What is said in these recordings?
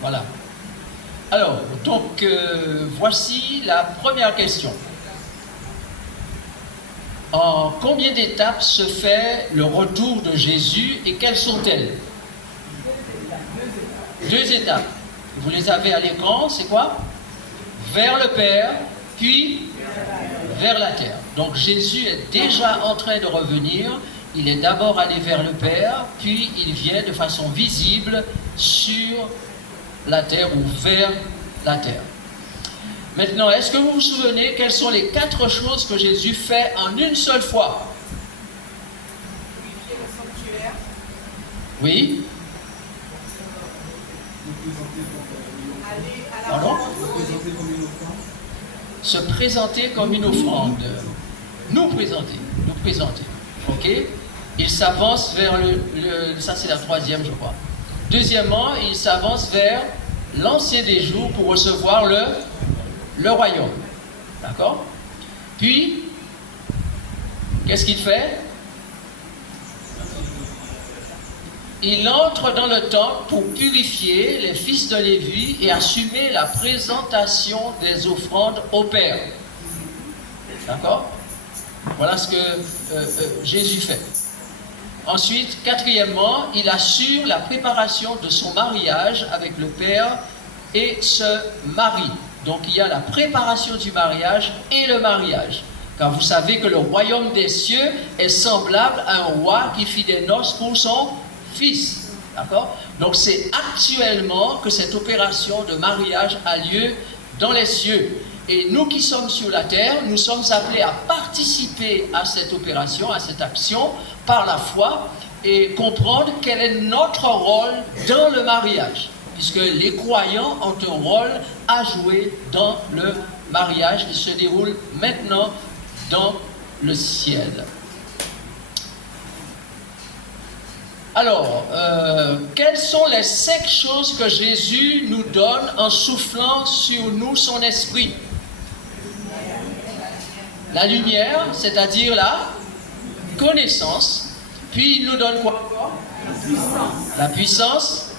Voilà. Alors, donc, voici la première question. En combien d'étapes se fait le retour de Jésus et quelles sont-elles? Deux étapes. Vous les avez à l'écran, c'est quoi? Vers le Père, puis vers la terre. Donc Jésus est déjà en train de revenir. Il est d'abord allé vers le Père, puis il vient de façon visible sur la terre ou vers la terre. Maintenant, est-ce que vous vous souvenez quelles sont les 4 choses que Jésus fait en une seule fois? Purifier le sanctuaire. Oui. Aller à la Pardon? rencontre. Se présenter comme une offrande. Nous présenter. Ok? Il s'avance vers ça c'est la 3e, je crois. Deuxièmement, il s'avance vers l'ancien des jours pour recevoir le royaume. D'accord? Puis, qu'est-ce qu'il fait? Il entre dans le temple pour purifier les fils de Lévi et assumer la présentation des offrandes au Père. D'accord? Voilà ce que Jésus fait. Ensuite, 4e, il assure la préparation de son mariage avec le Père et se marie. Donc il y a la préparation du mariage et le mariage. Car vous savez que le royaume des cieux est semblable à un roi qui fit des noces pour son fils. D'accord? Donc c'est actuellement que cette opération de mariage a lieu dans les cieux. Et nous qui sommes sur la terre, nous sommes appelés à participer à cette opération, à cette action, par la foi, et comprendre quel est notre rôle dans le mariage. Puisque les croyants ont un rôle à jouer dans le mariage qui se déroule maintenant dans le ciel. Alors, quelles sont les 5 choses que Jésus nous donne en soufflant sur nous son esprit? La lumière, c'est-à-dire la connaissance. Puis il nous donne quoi encore? La puissance.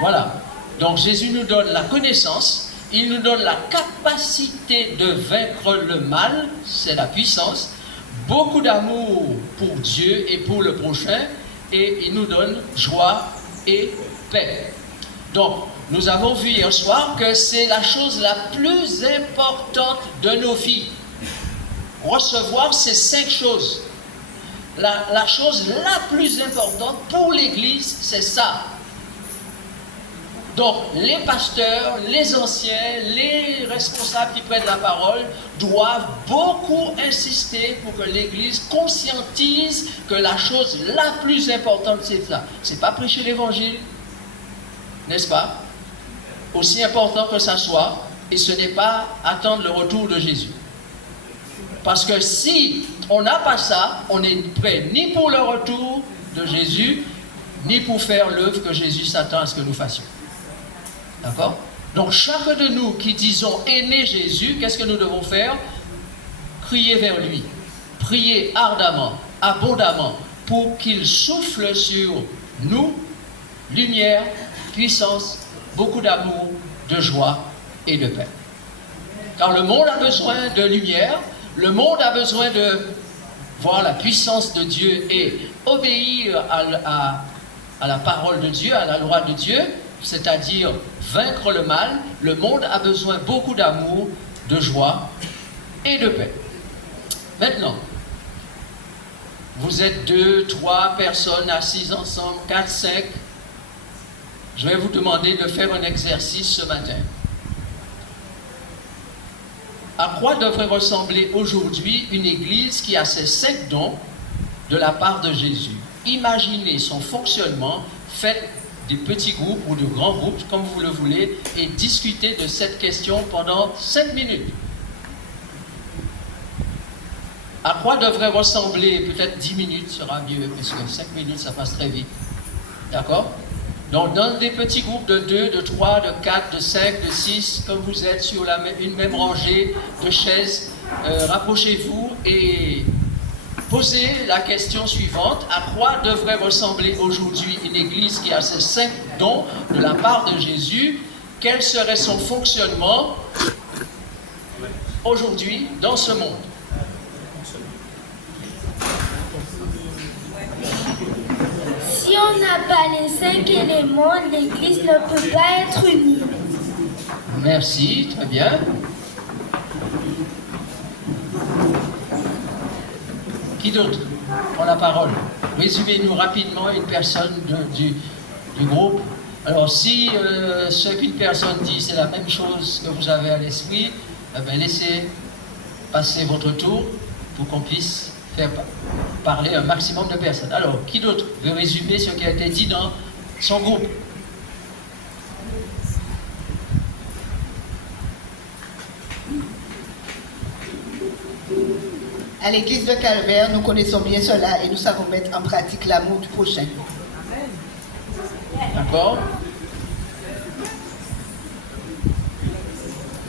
Voilà. Donc Jésus nous donne la connaissance. Il nous donne la capacité de vaincre le mal. C'est la puissance. Beaucoup d'amour pour Dieu et pour le prochain. Et il nous donne joie et paix. Donc, nous avons vu hier soir que c'est la chose la plus importante de nos vies. Recevoir ces 5 choses. La chose la plus importante pour l'Église, c'est ça. Donc, les pasteurs, les anciens, les responsables qui prennent la parole doivent beaucoup insister pour que l'Église conscientise que la chose la plus importante, c'est ça. C'est pas prêcher l'Évangile, n'est-ce pas? Aussi important que ça soit, et ce n'est pas attendre le retour de Jésus. Parce que si on n'a pas ça, on n'est prêt ni pour le retour de Jésus, ni pour faire l'œuvre que Jésus s'attend à ce que nous fassions. D'accord? Donc chacun de nous qui disons aimer Jésus, qu'est-ce que nous devons faire? Crier vers lui. Prier ardemment, abondamment, pour qu'il souffle sur nous lumière, puissance, beaucoup d'amour, de joie et de paix. Car le monde a besoin de lumière, le monde a besoin de voir la puissance de Dieu et obéir à la parole de Dieu, à la loi de Dieu, c'est-à-dire vaincre le mal. Le monde a besoin beaucoup d'amour, de joie et de paix. Maintenant, vous êtes 2, 3 personnes assises ensemble, 4, 5. Je vais vous demander de faire un exercice ce matin. À quoi devrait ressembler aujourd'hui une église qui a ces 5 dons de la part de Jésus? Imaginez son fonctionnement, faites des petits groupes ou de grands groupes, comme vous le voulez, et discutez de cette question pendant 5 minutes. À quoi devrait ressembler, peut-être 10 minutes sera mieux, parce que 5 minutes, ça passe très vite. D'accord? Donc, dans des petits groupes de 2, de 3, de 4, de 5, de 6, comme vous êtes sur une même rangée de chaises, rapprochez-vous et poser la question suivante. À quoi devrait ressembler aujourd'hui une église qui a ces 5 dons de la part de Jésus? Quel serait son fonctionnement aujourd'hui dans ce monde? Si on n'a pas les 5 éléments, l'église ne peut pas être unie. Merci, très bien. Qui d'autre prend la parole? Résumez-nous rapidement une personne du groupe. Alors, si ce qu'une personne dit, c'est la même chose que vous avez à l'esprit, eh bien, laissez passer votre tour pour qu'on puisse faire parler un maximum de personnes. Alors, qui d'autre veut résumer ce qui a été dit dans son groupe? À l'église de Calvaire, nous connaissons bien cela et nous savons mettre en pratique l'amour du prochain. D'accord?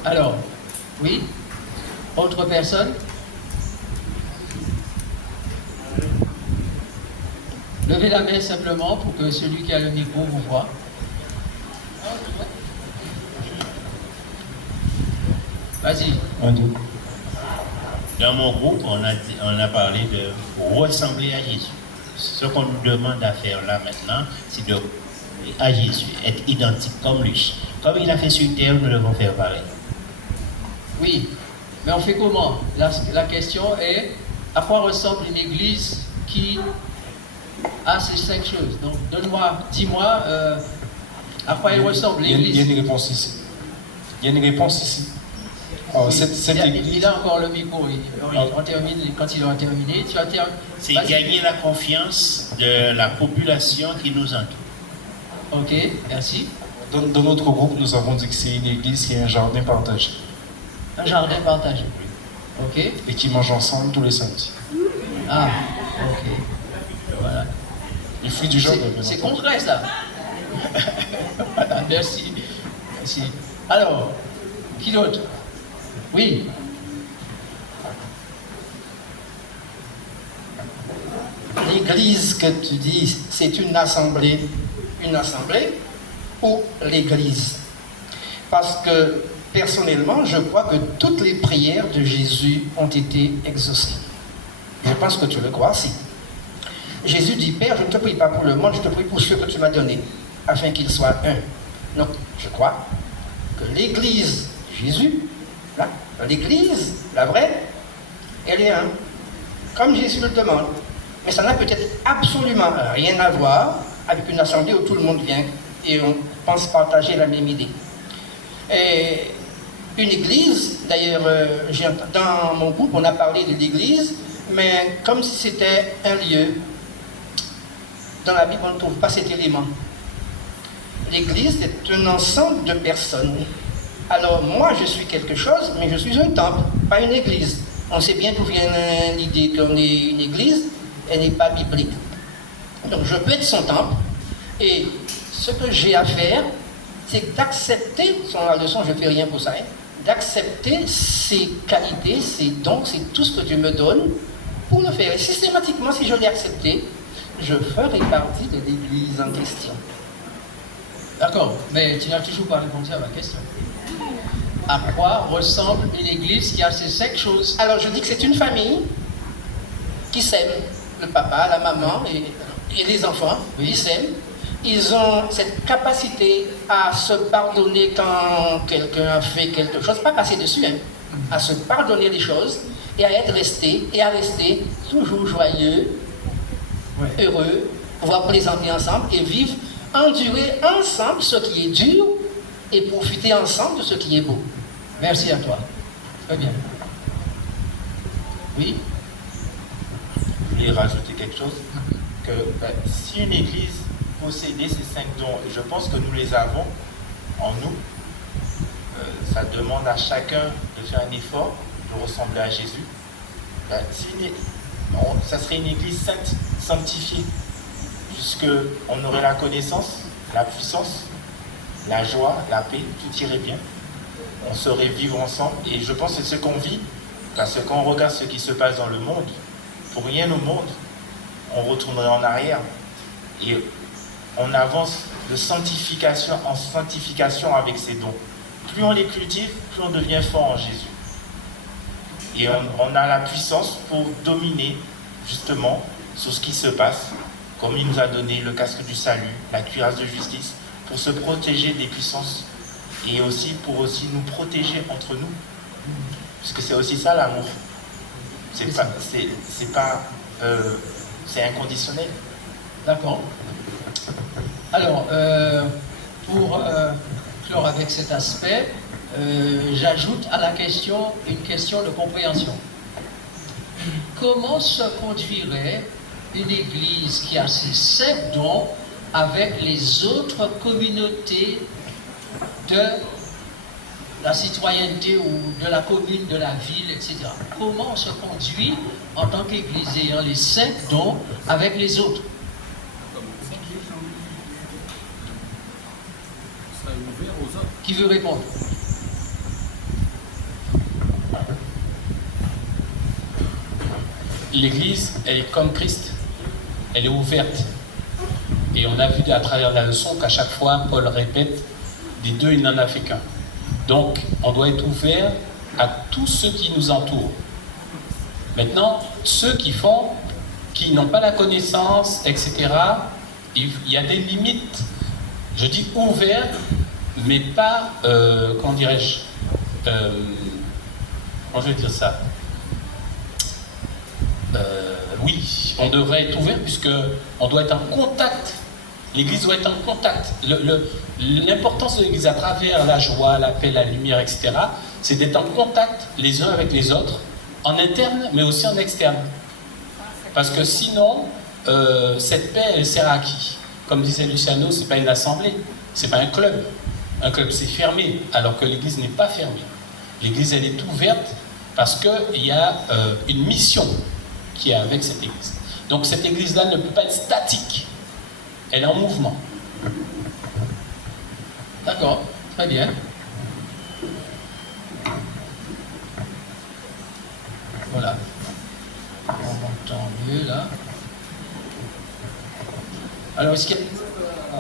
Alors, oui? Autre personne? Levez la main simplement pour que celui qui a le micro vous voit. Vas-y. Dans mon groupe, on a parlé de ressembler à Jésus. Ce qu'on nous demande à faire là maintenant, c'est de à Jésus, être identique comme lui. Comme il a fait sur terre, nous devons faire pareil. Oui, mais on fait comment? La question est, à quoi ressemble une église qui a ces 5 choses? Donc, dis-moi, à quoi elle ressemble l'église? Il y a une réponse ici. Il y a une réponse ici. Alors, il a encore le micro. On termine quand il aura terminé. Tu as terminé. C'est gagner la confiance de la population qui nous entoure. Ok, merci. Dans notre groupe, nous avons dit que c'est une église qui est un jardin partagé. Un jardin partagé. Ok. Et qui mange ensemble tous les samedis. Ah, ok. Voilà. Les fruits du jardin. C'est concret ça. Voilà, merci. Merci. Alors, qui d'autre? Oui. L'église que tu dis, c'est une assemblée ou l'église? Parce que personnellement, je crois que toutes les prières de Jésus ont été exaucées. Je pense que tu le crois aussi. Jésus dit, Père, je ne te prie pas pour le monde, je te prie pour ceux que tu m'as donnés, afin qu'ils soient un. Donc, je crois que l'église, Jésus, là, l'église, la vraie, elle est un. Comme Jésus le demande. Mais ça n'a peut-être absolument rien à voir avec une assemblée où tout le monde vient et on pense partager la même idée. Et une église, d'ailleurs, dans mon groupe, on a parlé de l'église, mais comme si c'était un lieu. Dans la Bible, on ne trouve pas cet élément. L'église est un ensemble de personnes. Alors, moi, je suis quelque chose, mais je suis un temple, pas une église. On sait bien d'où vient l'idée qu'on est une église, elle n'est pas biblique. Donc, je peux être son temple, et ce que j'ai à faire, c'est d'accepter, sans la leçon, je ne fais rien pour ça, hein, d'accepter ses qualités, ses dons, c'est tout ce que Dieu me donne, pour le faire. Et systématiquement, si je l'ai accepté, je ferai partie de l'église en question. D'accord, mais tu n'as toujours pas répondu à ma question. À quoi ressemble une église qui a ces 5 choses? Alors je dis que c'est une famille qui s'aime. Le papa, la maman et les enfants, ils s'aiment. Ils ont cette capacité à se pardonner quand quelqu'un a fait quelque chose, pas passer dessus, hein, à se pardonner les choses et à être resté et à rester toujours joyeux, heureux, pouvoir plaisanter ensemble et vivre, endurer ensemble ce qui est dur et profiter ensemble de ce qui est beau. Merci à toi. Très bien. Oui? Je voulais rajouter quelque chose. Que si une église possédait ces 5 dons, et je pense que nous les avons en nous, ça demande à chacun de faire un effort de ressembler à Jésus. Ça serait une église sainte, sanctifiée, puisqu'on aurait la connaissance, la puissance, la joie, la paix, tout irait bien. On saurait vivre ensemble, et je pense que c'est ce qu'on vit, parce que quand on regarde ce qui se passe dans le monde, pour rien au monde, on retournerait en arrière. Et on avance de sanctification en sanctification avec ces dons. Plus on les cultive, plus on devient fort en Jésus. Et on a la puissance pour dominer justement sur ce qui se passe, comme il nous a donné le casque du salut, la cuirasse de justice, pour se protéger des puissances et aussi pour aussi nous protéger entre nous. Parce que c'est aussi ça l'amour. C'est inconditionnel. D'accord. Alors, pour clore avec cet aspect, j'ajoute à la question une question de compréhension. Comment se conduirait une église qui a ces 5 dons avec les autres communautés de la citoyenneté ou de la commune, de la ville, etc. Comment on se conduit en tant qu'église ayant les 5 dons avec les autres? Qui veut répondre? L'Église, elle est comme Christ, elle est ouverte. Et on a vu à travers la leçon qu'à chaque fois, Paul répète, des 2, il n'en a fait qu'un. Donc, on doit être ouvert à tous ceux qui nous entourent. Maintenant, ceux qui n'ont pas la connaissance, etc., il y a des limites. Je dis ouvert, mais pas, comment dirais-je, comment je vais dire ça? Oui, on devrait être ouvert puisque on doit être en contact. L'Église doit être en contact. L'importance de l'Église à travers la joie, la paix, la lumière, etc., c'est d'être en contact les uns avec les autres, en interne, mais aussi en externe. Parce que sinon, cette paix, elle sert à qui? Comme disait Luciano, c'est pas une assemblée, c'est pas un club. Un club, c'est fermé, alors que l'Église n'est pas fermée. L'Église, elle est ouverte parce qu'il y a une mission qui est avec cette Église. Donc cette Église-là ne peut pas être statique. Elle est en mouvement. D'accord, très bien. Voilà. On entend mieux là. Alors, est-ce qu'il y a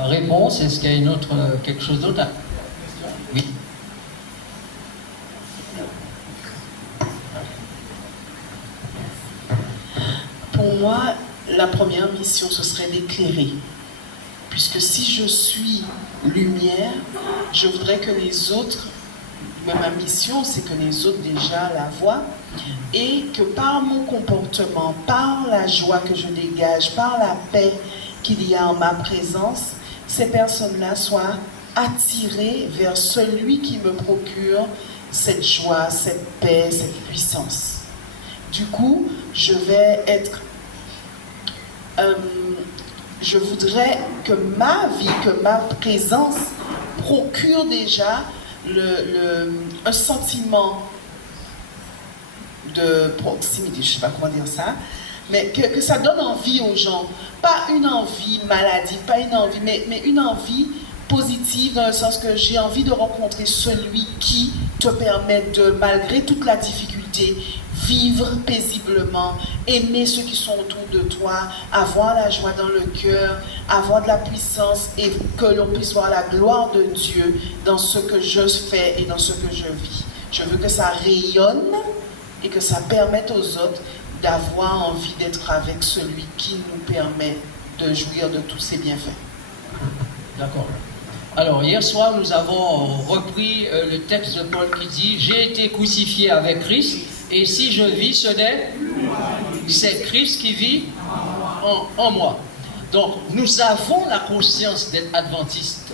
une réponse? Est-ce qu'il y a une autre, quelque chose d'autre? Oui. Pour moi, la première mission, ce serait d'éclairer. Puisque si je suis lumière, je voudrais que les autres, mais ma mission, c'est que les autres déjà la voient, et que par mon comportement, par la joie que je dégage, par la paix qu'il y a en ma présence, ces personnes-là soient attirées vers celui qui me procure cette joie, cette paix, cette puissance. Du coup, je vais être... je voudrais que ma vie, que ma présence procure déjà un sentiment de proximité, je ne sais pas comment dire ça, mais que ça donne envie aux gens. Pas une envie maladie, pas une envie, mais une envie positive dans le sens que j'ai envie de rencontrer celui qui te permet de, malgré toute la difficulté, vivre paisiblement, aimer ceux qui sont autour de toi, avoir la joie dans le cœur, avoir de la puissance et que l'on puisse voir la gloire de Dieu dans ce que je fais et dans ce que je vis. Je veux que ça rayonne et que ça permette aux autres d'avoir envie d'être avec celui qui nous permet de jouir de tous ses bienfaits. D'accord. Alors, hier soir, nous avons repris le texte de Paul qui dit « J'ai été crucifié avec Christ, et si je vis, c'est Christ qui vit en moi. » Donc, nous avons la conscience d'être adventistes.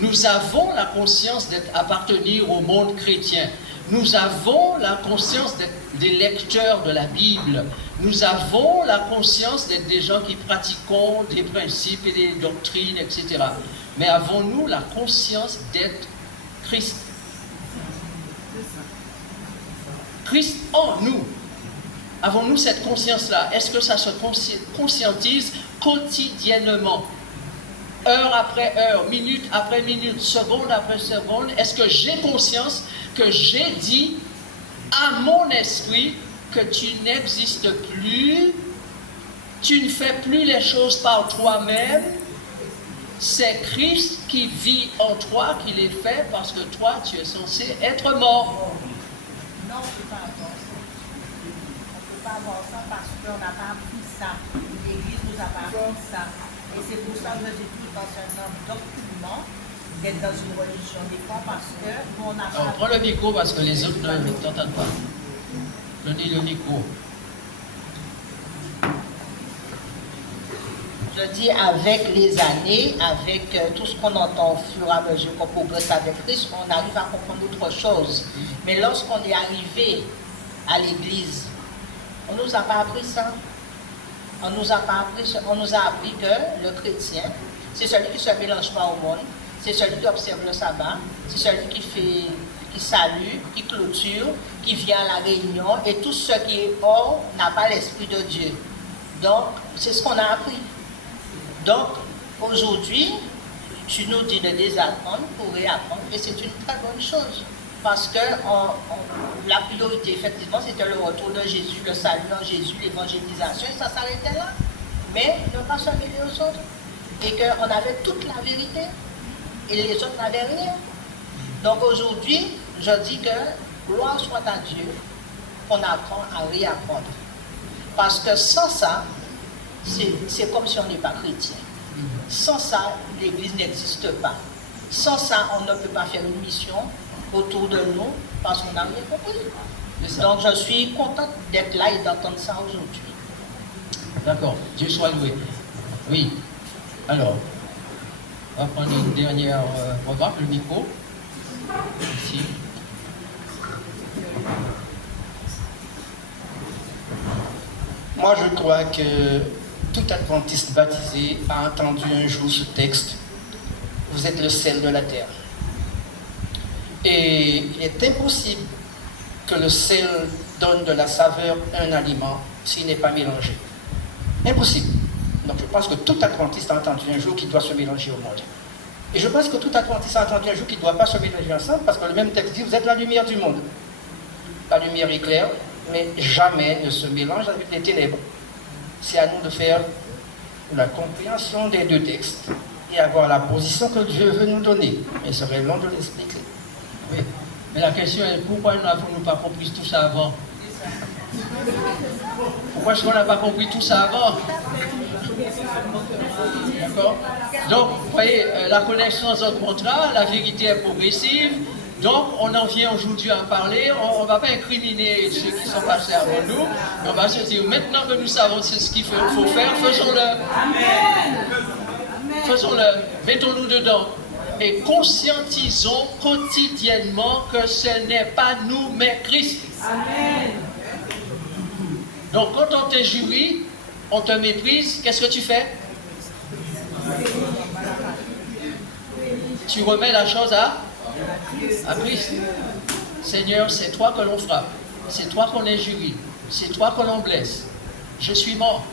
Nous avons la conscience d'appartenir au monde chrétien. Nous avons la conscience d'être des lecteurs de la Bible. Nous avons la conscience d'être des gens qui pratiquons des principes et des doctrines, etc. Mais avons-nous la conscience d'être Christ? Christ en nous. Avons-nous cette conscience-là? Est-ce que ça se conscientise quotidiennement? Heure après heure, minute après minute, seconde après seconde, est-ce que j'ai conscience que j'ai dit à mon esprit que tu n'existes plus, tu ne fais plus les choses par toi-même, c'est Christ qui vit en toi, qui les fait, parce que toi, tu es censé être mort. Non, c'est pas avoir ça. On ne peut pas avoir ça parce qu'on n'a pas appris ça. L'Église nous a pas appris ça. Et c'est pour ça que je dis tout dans un certain document d'être dans une religion des fois parce qu'on n'a pas... Alors, prends le micro parce que les autres ne t'entendent pas. Donnez le micro. Je dis avec les années, avec tout ce qu'on entend au fur et à mesure qu'on progresse avec Christ, on arrive à comprendre autre chose. Mais lorsqu'on est arrivé à l'église, on ne nous a pas appris ça. On nous a pas appris, on nous a appris que le chrétien, c'est celui qui ne se mélange pas au monde, c'est celui qui observe le sabbat, c'est celui qui salue, qui clôture, qui vient à la réunion, et tout ce qui est hors n'a pas l'Esprit de Dieu. Donc, c'est ce qu'on a appris. Donc, aujourd'hui, tu nous dis de désapprendre pour réapprendre, et c'est une très bonne chose. Parce que la priorité, effectivement, c'était le retour de Jésus, le salut en Jésus, l'évangélisation, et ça s'arrêtait là. Mais ne pas se mêler aux autres. Et qu'on avait toute la vérité, et les autres n'avaient rien. Donc aujourd'hui, je dis que gloire soit à Dieu, qu'on apprend à réapprendre. Parce que sans ça, c'est comme si on n'est pas chrétien. Sans ça, l'Église n'existe pas. Sans ça, on ne peut pas faire une mission autour de nous parce qu'on n'a rien compris. Donc je suis contente d'être là et d'entendre ça aujourd'hui. D'accord, Dieu soit loué. Oui, alors, on va prendre une dernière remarque, le micro. Ici. Moi, je crois que tout adventiste baptisé a entendu un jour ce texte. Vous êtes le sel de la terre. Et il est impossible que le sel donne de la saveur à un aliment s'il n'est pas mélangé. Impossible. Donc je pense que tout adventiste a entendu un jour qu'il doit se mélanger au monde. Et je pense que tout adventiste a entendu un jour qu'il ne doit pas se mélanger ensemble parce que le même texte dit, vous êtes la lumière du monde. La lumière éclaire, mais jamais ne se mélange avec les ténèbres. C'est à nous de faire la compréhension des deux textes et avoir la position que Dieu veut nous donner. Mais ce serait long de l'expliquer. Oui. Mais la question est pourquoi nous n'avons pas compris tout ça avant? Pourquoi est-ce qu'on n'a pas compris tout ça avant? D'accord? Donc, vous voyez, la connaissance augmentera, la vérité est progressive. Donc, on en vient aujourd'hui à en parler. On ne va pas incriminer ceux qui sont passés avant nous. On va se dire, maintenant que nous savons ce qu'il faut faire, faisons-le. Faisons-le. Mettons-nous dedans. Et conscientisons quotidiennement que ce n'est pas nous, mais Christ. Amen. Donc, quand on t'injurie, on te méprise, qu'est-ce que tu fais? Tu remets la chose à Christ. Seigneur, c'est toi que l'on frappe, c'est toi qu'on injurie, c'est toi que l'on blesse. Je suis mort.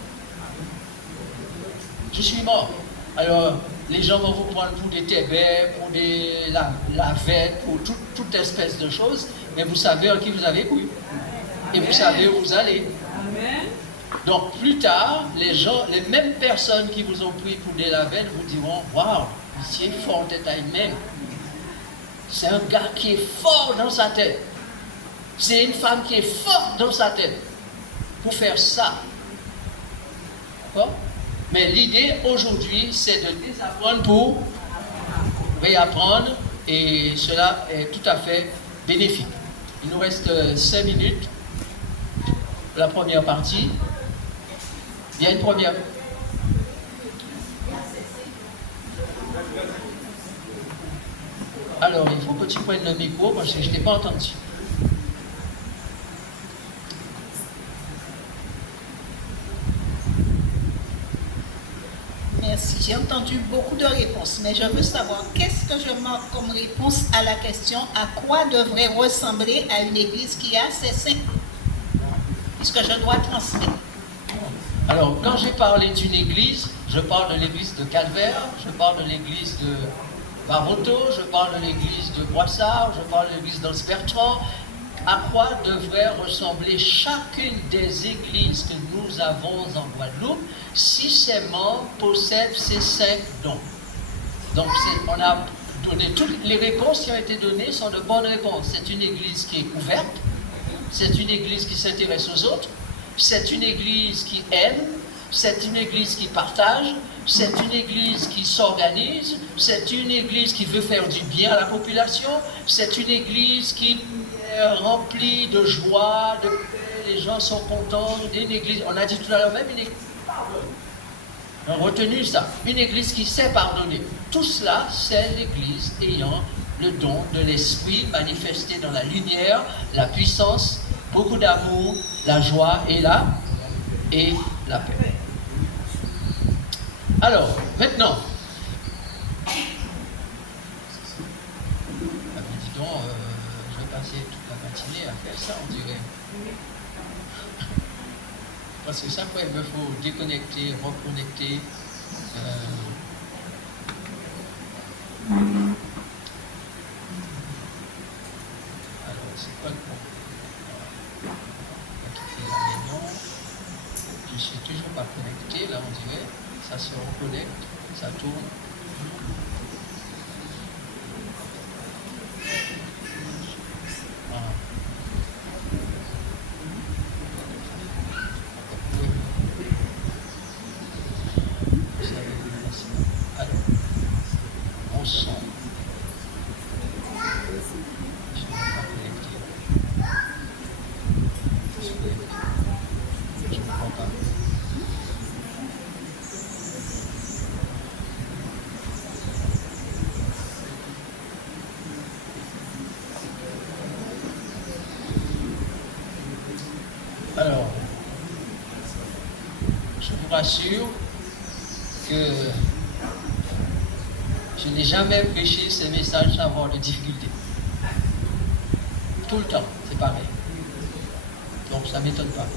Je suis mort. Alors, les gens vont vous prendre pour des tébés, pour des lavettes, pour toute espèce de choses, mais vous savez en qui vous avez cru. Et vous savez où vous allez. Donc plus tard, les mêmes personnes qui vous ont pris pour des lavettes vous diront, waouh, c'est fort tête à une main. C'est un gars qui est fort dans sa tête. C'est une femme qui est forte dans sa tête pour faire ça. D'accord? Mais l'idée aujourd'hui, c'est de désapprendre pour réapprendre, et cela est tout à fait bénéfique. Il nous reste 5 minutes pour la première partie. Il y a une première. Alors, il faut que tu prennes le micro parce que je ne t'ai pas entendu. Merci. J'ai entendu beaucoup de réponses, mais je veux savoir qu'est-ce que je marque comme réponse à la question à quoi devrait ressembler à une église qui a ses saints, puisque je dois transmettre. Alors, quand j'ai parlé d'une église, je parle de l'église de Calvaire, je parle de l'église de Baroto, je parle de l'église de Boissard, je parle de l'église d'Anse-Bertrand. à quoi devrait ressembler chacune des églises que nous avons en Guadeloupe si ces membres possèdent ces 5 dons. Donc, on a donné toutes les réponses qui ont été données sont de bonnes réponses. C'est une église qui est ouverte, c'est une église qui s'intéresse aux autres, c'est une église qui aime, c'est une église qui partage, c'est une église qui s'organise, c'est une église qui veut faire du bien à la population, c'est une église qui est remplie de joie, de paix, les gens sont contents, une église, on a dit tout à l'heure même une église qui pardonne. On a retenu ça, une église qui sait pardonner. Tout cela, c'est l'église ayant le don de l'esprit manifesté dans la lumière, la puissance, beaucoup d'amour, la joie et la paix. Alors, maintenant, dis donc, je vais passer toute la matinée à faire ça, on dirait. Parce que ça, il me faut déconnecter, reconnecter. Alors, c'est quoi le problème? On va quitter la réunion. Je ne suis toujours pas connecté, là, on dirait. Ça se reconnecte, ça tourne. Voilà. Alors, on sent. Je ne suis pas connecté. Je ne comprends pas. Alors, je vous rassure que je n'ai jamais prêché ces messages sans avoir de difficultés. Tout le temps, c'est pareil. Donc ça ne m'étonne pas.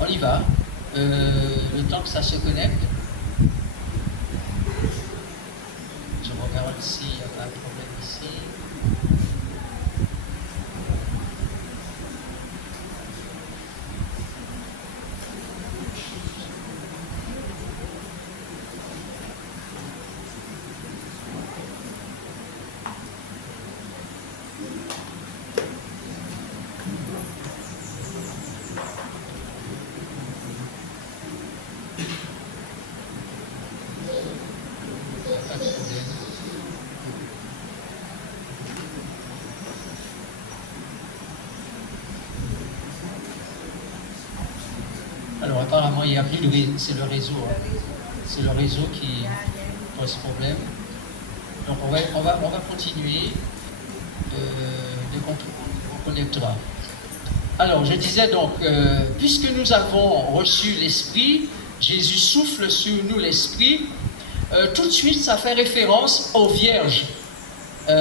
On y va. Le temps que ça se connecte. Je regarde s'il n'y a pas de problème ici. Alors apparemment il n'y a plus de réseau, c'est le réseau. Hein. C'est le réseau qui pose problème. Donc on va continuer dès qu'on connectera. Alors je disais donc, puisque nous avons reçu l'Esprit, Jésus souffle sur nous l'Esprit, tout de suite ça fait référence aux vierges. Vous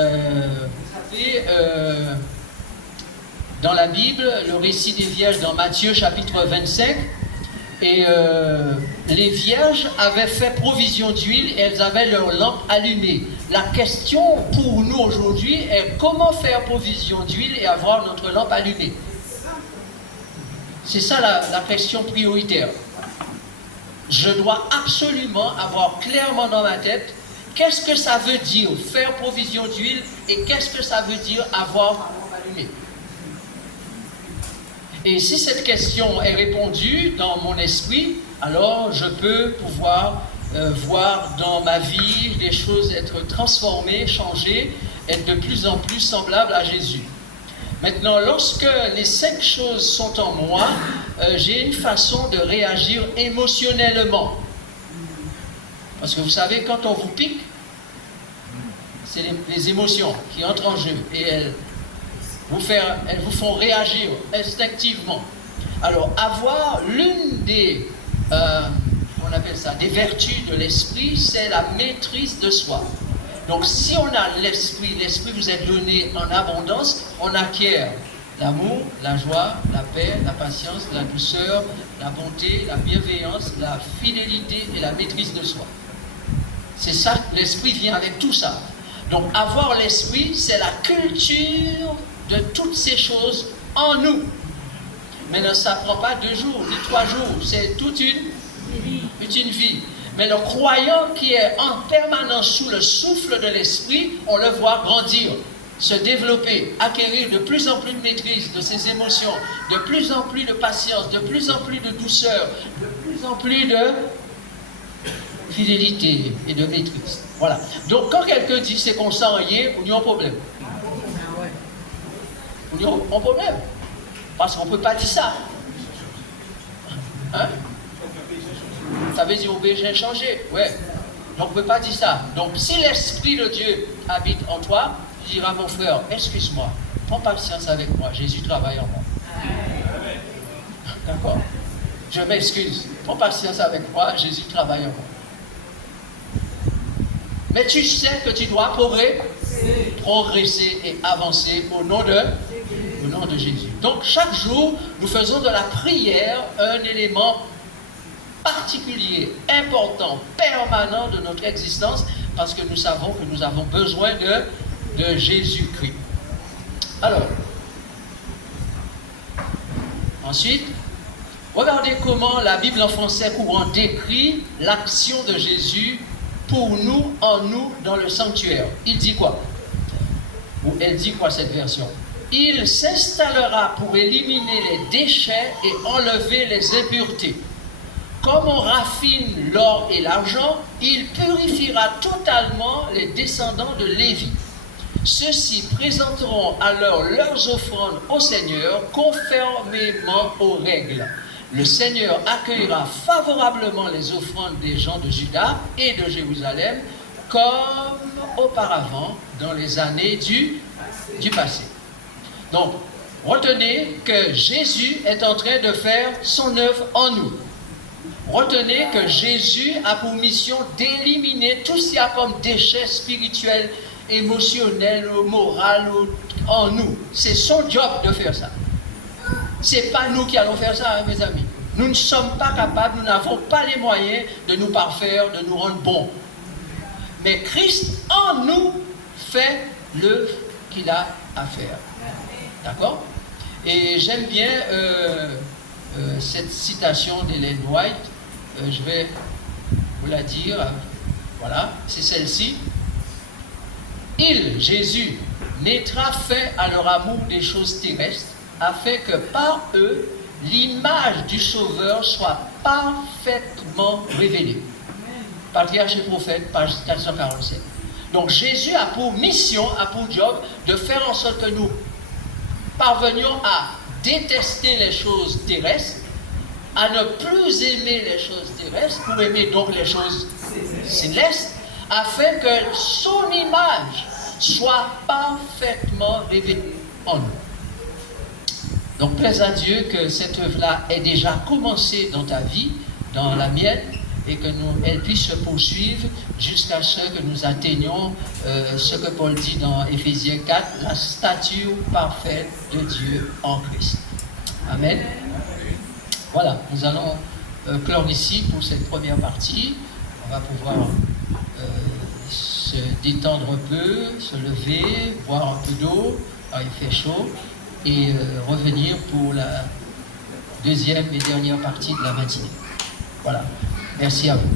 savez, dans la Bible, le récit des vierges dans Matthieu chapitre 25, et les vierges avaient fait provision d'huile et elles avaient leur lampe allumée. La question pour nous aujourd'hui est comment faire provision d'huile et avoir notre lampe allumée. C'est ça la question prioritaire. Je dois absolument avoir clairement dans ma tête qu'est-ce que ça veut dire faire provision d'huile et qu'est-ce que ça veut dire avoir ma lampe allumée. Et si cette question est répondue dans mon esprit, alors je peux pouvoir voir dans ma vie des choses être transformées, changées, être de plus en plus semblables à Jésus. Maintenant, lorsque les 5 choses sont en moi, j'ai une façon de réagir émotionnellement. Parce que vous savez, quand on vous pique, c'est les émotions qui entrent en jeu et elles vous font réagir instinctivement. Alors, avoir l'une des, on appelle ça, des vertus de l'esprit, c'est la maîtrise de soi. Donc, si on a l'esprit vous est donné en abondance, on acquiert l'amour, la joie, la paix, la patience, la douceur, la bonté, la bienveillance, la fidélité et la maîtrise de soi. C'est ça, l'esprit vient avec tout ça. Donc, avoir l'esprit, c'est la culture de toutes ces choses en nous. Maintenant, ça ne prend pas 2 jours, ni 3 jours, c'est toute une vie. Mais le croyant qui est en permanence sous le souffle de l'esprit, on le voit grandir, se développer, acquérir de plus en plus de maîtrise de ses émotions, de plus en plus de patience, de plus en plus de douceur, de plus en plus de fidélité et de maîtrise. Voilà. Donc quand quelqu'un dit c'est qu'on sent rien, on y a un problème. On y a un problème. Parce qu'on ne peut pas dire ça. Hein? Ça veut dire qu'on peut changer. Ouais. Donc on ne peut pas dire ça. Donc si l'Esprit de Dieu habite en toi, tu diras mon frère, excuse-moi, prends patience avec moi, Jésus travaille en moi. D'accord? Je m'excuse, prends patience avec moi, Jésus travaille en moi. Mais tu sais que tu dois progresser et avancer au nom de Jésus. Donc chaque jour, nous faisons de la prière un élément particulier, important, permanent de notre existence, parce que nous savons que nous avons besoin de Jésus-Christ. Alors, ensuite, regardez comment la Bible en français courant décrit l'action de Jésus pour nous, en nous, dans le sanctuaire. Il dit quoi? Ou elle dit quoi cette version? Il s'installera pour éliminer les déchets et enlever les impuretés. Comme on raffine l'or et l'argent, il purifiera totalement les descendants de Lévi. Ceux-ci présenteront alors leurs offrandes au Seigneur conformément aux règles. Le Seigneur accueillera favorablement les offrandes des gens de Juda et de Jérusalem comme auparavant dans les années du passé. Donc, retenez que Jésus est en train de faire son œuvre en nous. Retenez que Jésus a pour mission d'éliminer tout ce qu'il y a comme déchets spirituels, émotionnels, moraux en nous. C'est son job de faire ça. Ce n'est pas nous qui allons faire ça, hein, mes amis. Nous ne sommes pas capables, nous n'avons pas les moyens de nous parfaire, de nous rendre bons. Mais Christ en nous fait l'œuvre qu'il a à faire. D'accord? Et j'aime bien cette citation d'Ellen White. Je vais vous la dire. Voilà, c'est celle-ci. Il, Jésus, mettra fin à leur amour des choses terrestres, afin que par eux, l'image du Sauveur soit parfaitement révélée. Patriarche et prophète, page 447. Donc Jésus a pour mission, a pour job, de faire en sorte que nous parvenions à détester les choses terrestres, à ne plus aimer les choses terrestres, pour aimer donc les choses célestes, afin que son image soit parfaitement révélée en nous. Donc, plaise à Dieu que cette œuvre-là ait déjà commencé dans ta vie, dans la mienne, et que elle puisse se poursuivre jusqu'à ce que nous atteignions ce que Paul dit dans Éphésiens 4, la stature parfaite de Dieu en Christ. Amen. Voilà, nous allons clore ici pour cette première partie. On va pouvoir se détendre un peu, se lever, boire un peu d'eau, il fait chaud, et revenir pour la deuxième et dernière partie de la matinée. Voilà. Merci à vous.